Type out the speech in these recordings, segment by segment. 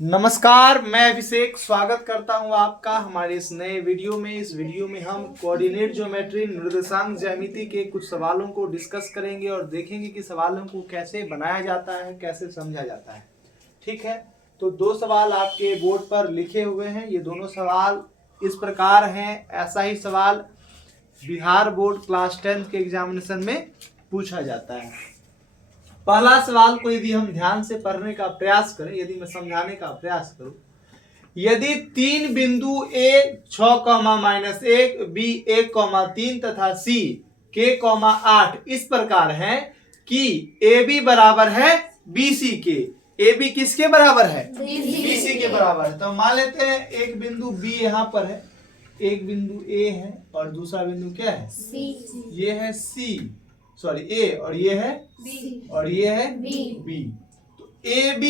नमस्कार, मैं अभिषेक स्वागत करता हूं आपका हमारे इस नए वीडियो में। इस वीडियो में हम कोऑर्डिनेट ज्योमेट्री निर्देशांक ज्यामिति के कुछ सवालों को डिस्कस करेंगे और देखेंगे कि सवालों को कैसे बनाया जाता है, कैसे समझा जाता है। ठीक है, तो दो सवाल आपके बोर्ड पर लिखे हुए हैं। ये दोनों सवाल इस प्रकार हैं। ऐसा ही सवाल बिहार बोर्ड क्लास 10 के एग्जामिनेशन में पूछा जाता है। पहला सवाल को यदि हम ध्यान से पढ़ने का प्रयास करें, यदि मैं समझाने का प्रयास करूं, यदि तीन बिंदु A 6,-1, B 1,3 तथा C K,8 इस प्रकार है कि AB बराबर है BC के। AB किसके बराबर है? BC के बराबर है। तो मान लेते हैं एक बिंदु B यहाँ पर है, एक बिंदु A है और दूसरा बिंदु क्या है? C। ये है C, सॉरी A, और ये है B, और ये है B। तो AB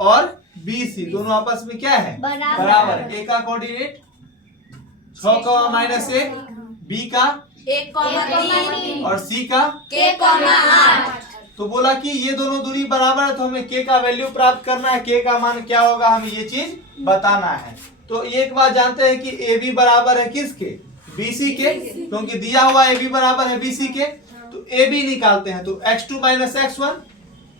और BC दोनों आपस में क्या है? बराबर है। A का कोऑर्डिनेट 6,-1, B का 1,3 और C का K,8। तो बोला कि ये दोनों दूरी बराबर है, तो हमें K का वैल्यू प्राप्त करना है। K का मान क्या होगा, हमें ये चीज बताना है। तो एक बात जानते हैं कि AB बराबर है किसके? BC के, क्योंकि दिया हुआ AB बराबर है BC के। तो AB निकालते हैं, तो x2 - x1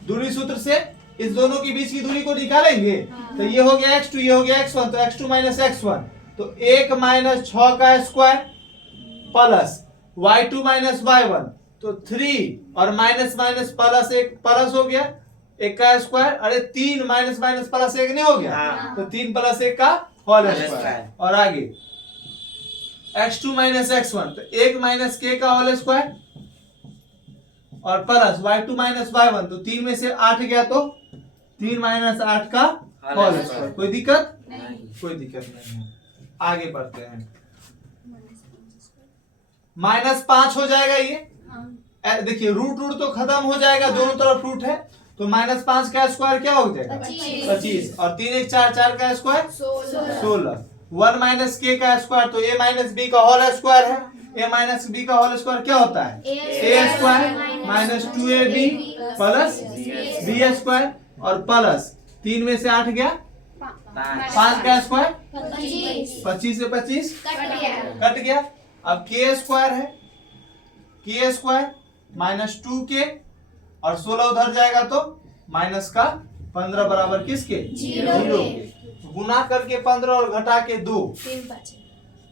दूरी सूत्र से इस दोनों के बीच की दूरी को निकालेंगे। तो ये हो गया x2, ये हो गया x1, तो x2 - x1 तो 1 - 6 का स्क्वायर प्लस y2 - y1 तो 3 और माइनस माइनस प्लस 1 प्लस हो गया 1 का स्क्वायर। अरे 3 माइनस माइनस प्लस 1 नहीं हो गया? तो 3 + 1 का होल स्क्वायर। और आगे x2 - x1 तो 1 - k का होल स्क्वायर और प्लस y2 - y1 तो 3 में से 8 गया तो 3 - 8 का होल स्क्वायर। कोई दिक्कत नहीं? कोई दिक्कत नहीं है। आगे बढ़ते हैं। -5 हो जाएगा ये। देखिए रूट तो खत्म हो जाएगा, दोनों तरफ रूट है। तो -5 का स्क्वायर क्या हो जाएगा? 25 और 3 1 4 4 का स्क्वायर 16। 1 - k का स्क्वायर तो a - b का होल स्क्वायर है। a - b का होल स्क्वायर क्या होता है? a square -2ab plus b square और प्लस 3 में से 8 गया 5 का स्क्वायर 25 से 25 कट गया। अब k स्क्वायर है, k स्क्वायर -2k और 16 उधर जाएगा तो माइनस का 15 बराबर किसके? 0 के। गुना करके 15 और घटा के 2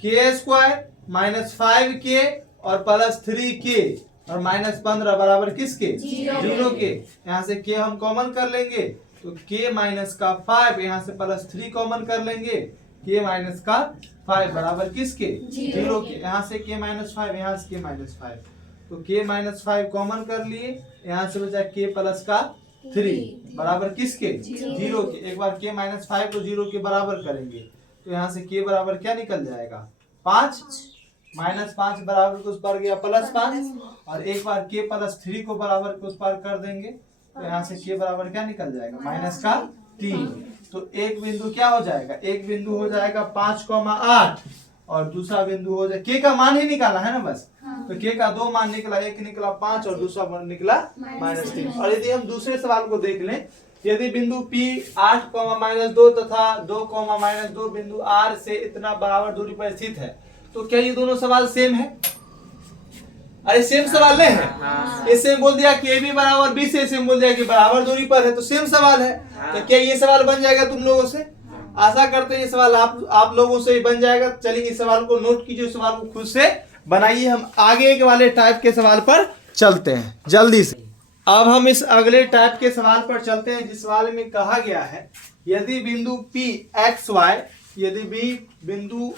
k स्क्वायर -5k और प्लस 3k और -15 बराबर किसके? 0 के। यहाँ से k हम कॉमन कर लेंगे तो k माइनस का 5, यहाँ से प्लस 3 कॉमन कर लेंगे, k माइनस का 5 बराबर किसके? 0 के। यहाँ से k - 5, यहाँ से k - 5 तो k - 5 कॉमन कर लिए, यहाँ से बचा k प्लस का 3 बराबर किसके? 0 के। एक बार k - 5 को 0 के बराबर करेंगे तो यहाँ से k बराबर क्या निकल जाएगा? 5 -5 बराबर को उस पार गया +5 और एक बार k + 3 को बराबर को उस पार कर देंगे तो यहाँ से k बराबर क्या निकल जाएगा? -3। तो एक बिंदु क्या हो जाएगा? एक बिंदु हो जाएगा 5,8 और दूसरा बिंदु हो जाए k का मान ही निकाला है ना बस। तो k का 2 मान निकला, एक निकला 5 और दूसरा मान निकला -3। और यदि हम दूसरे सवाल को देख लें, यदि बिंदु P 8,-2 तथा 2,-2 बिंदु R से इतना बराबर दूरी पर स्थित है, तो क्या ये दोनों सवाल सेम है? अरे सेम सवाल नहीं है? इससे बोल दिया कि AB बराबर B से, इससे बोल दिया कि बराबर दूरी पर है, तो सेम सवाल है। तो क्या ये सवाल बन जाएगा तुम लोगों से? आशा करते हैं ये सवाल आप लोगों से ही बन जाएगा। चलिए इस सवाल को नोट कीजिए, सवाल को खुद से बनाइए। हम आगे के वाले टाइप के सवाल पर चलते हैं जल्दी से। अब हम इस अगले टाइप के सवाल पर चलते हैं, जिस सवाल में कहा गया है यदि बिंदु P x y, यदि बिंदु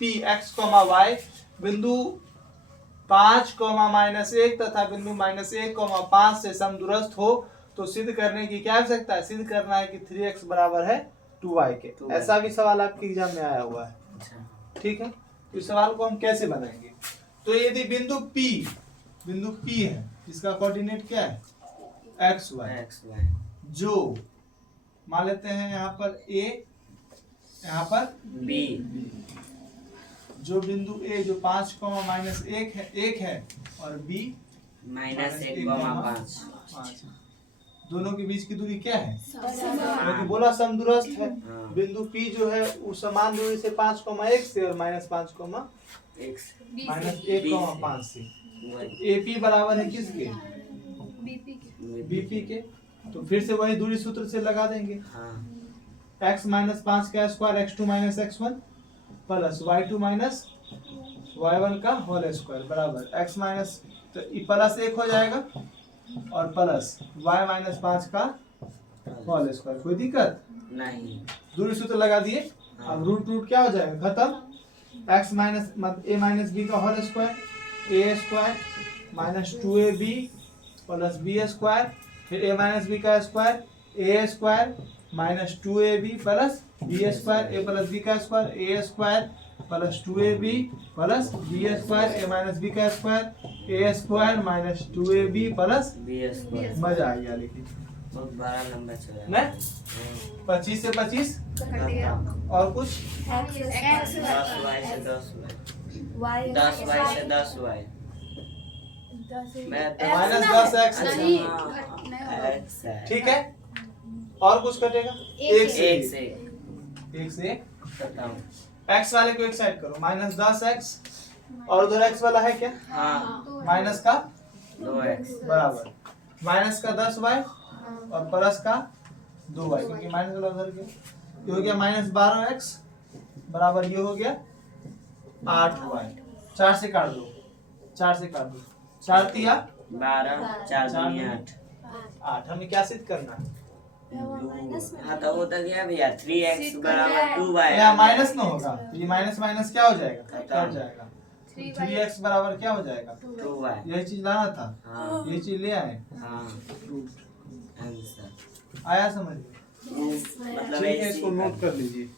P x, y बिंदु 5, -1 तथा बिंदु -1, 5 से समदूरस्थ हो तो सिद्ध करने की क्या आवश्यकता है? सिद्ध करना है कि 3x बराबर है 2y के। ऐसा भी सवाल आपके एग्जाम में आया हुआ है। ठीक है, तो इस सवाल को हम कैसे बनाएंगे? तो यदि बिंदु P है, इसका कोऑर्डिनेट क्या है? x y, जो मान लेते हैं यहाँ पर A, यहाँ पर B, जो बिंदु A जो 5,-1 है और B -1,5 दोनों के बीच की दूरी क्या है? क्योंकि बोला समदूरस्थ है। बिंदु P जो है वो समान दूरी से 5,1 से और -5,-1,5 से। AP बराबर है किसके? BP के। तो फिर से वही दूरी सूत्र से लगा देंगे। x - 5 का square x2 - x1 plus y2 - y1 का होल स्क्वायर बराबर x माइनस, तो ये प्लस 1 हो जाएगा और प्लस y - 5 का होल स्क्वायर। कोई दिक्कत नहीं, दूरी सूत्र लगा दिए। अब रूट क्या हो जाएगा? खत्म। x माइनस a - b का whole square a square minus 2ab plus b square, फिर a - b का square a square minus 2ab plus b square, a plus b का square a square plus 2ab plus b square a - b का square a square minus 2ab plus B square. मजा आ गया। लेकिन बहुत बड़ा number चला नहीं 25 से 25 और कुछ 10y से 10y, 10y से 10y, -10x ठीक है। और कुछ कटेगा? एक से एक खत्म। x वाले को एक साइड करो, -10x और उधर x वाला है क्या? हाँ, माइनस का 2x बराबर माइनस का 10y और प्लस का 2y, क्योंकि माइनस वाला उधर गया। ये हो गया -12x बराबर ये हो गया 8y। 4 से काट दो 4 तिया 12, 4 दूनी 8। 8। हमें क्या सिद्ध करना है? हाँ तो वो तो गया भैया, 3x बराबर 2y। यहाँ माइनस ना होगा, ये माइनस माइनस क्या हो जाएगा? खत्म। कट जाएगा। 3x बराबर क्या हो जाएगा? 2y। यही चीज लाना था। हाँ ये चीज ले आए। हाँ, आंसर आया समझ में? मतलब ठीक है, ऐसे इसको ही नोट कर लीजिए।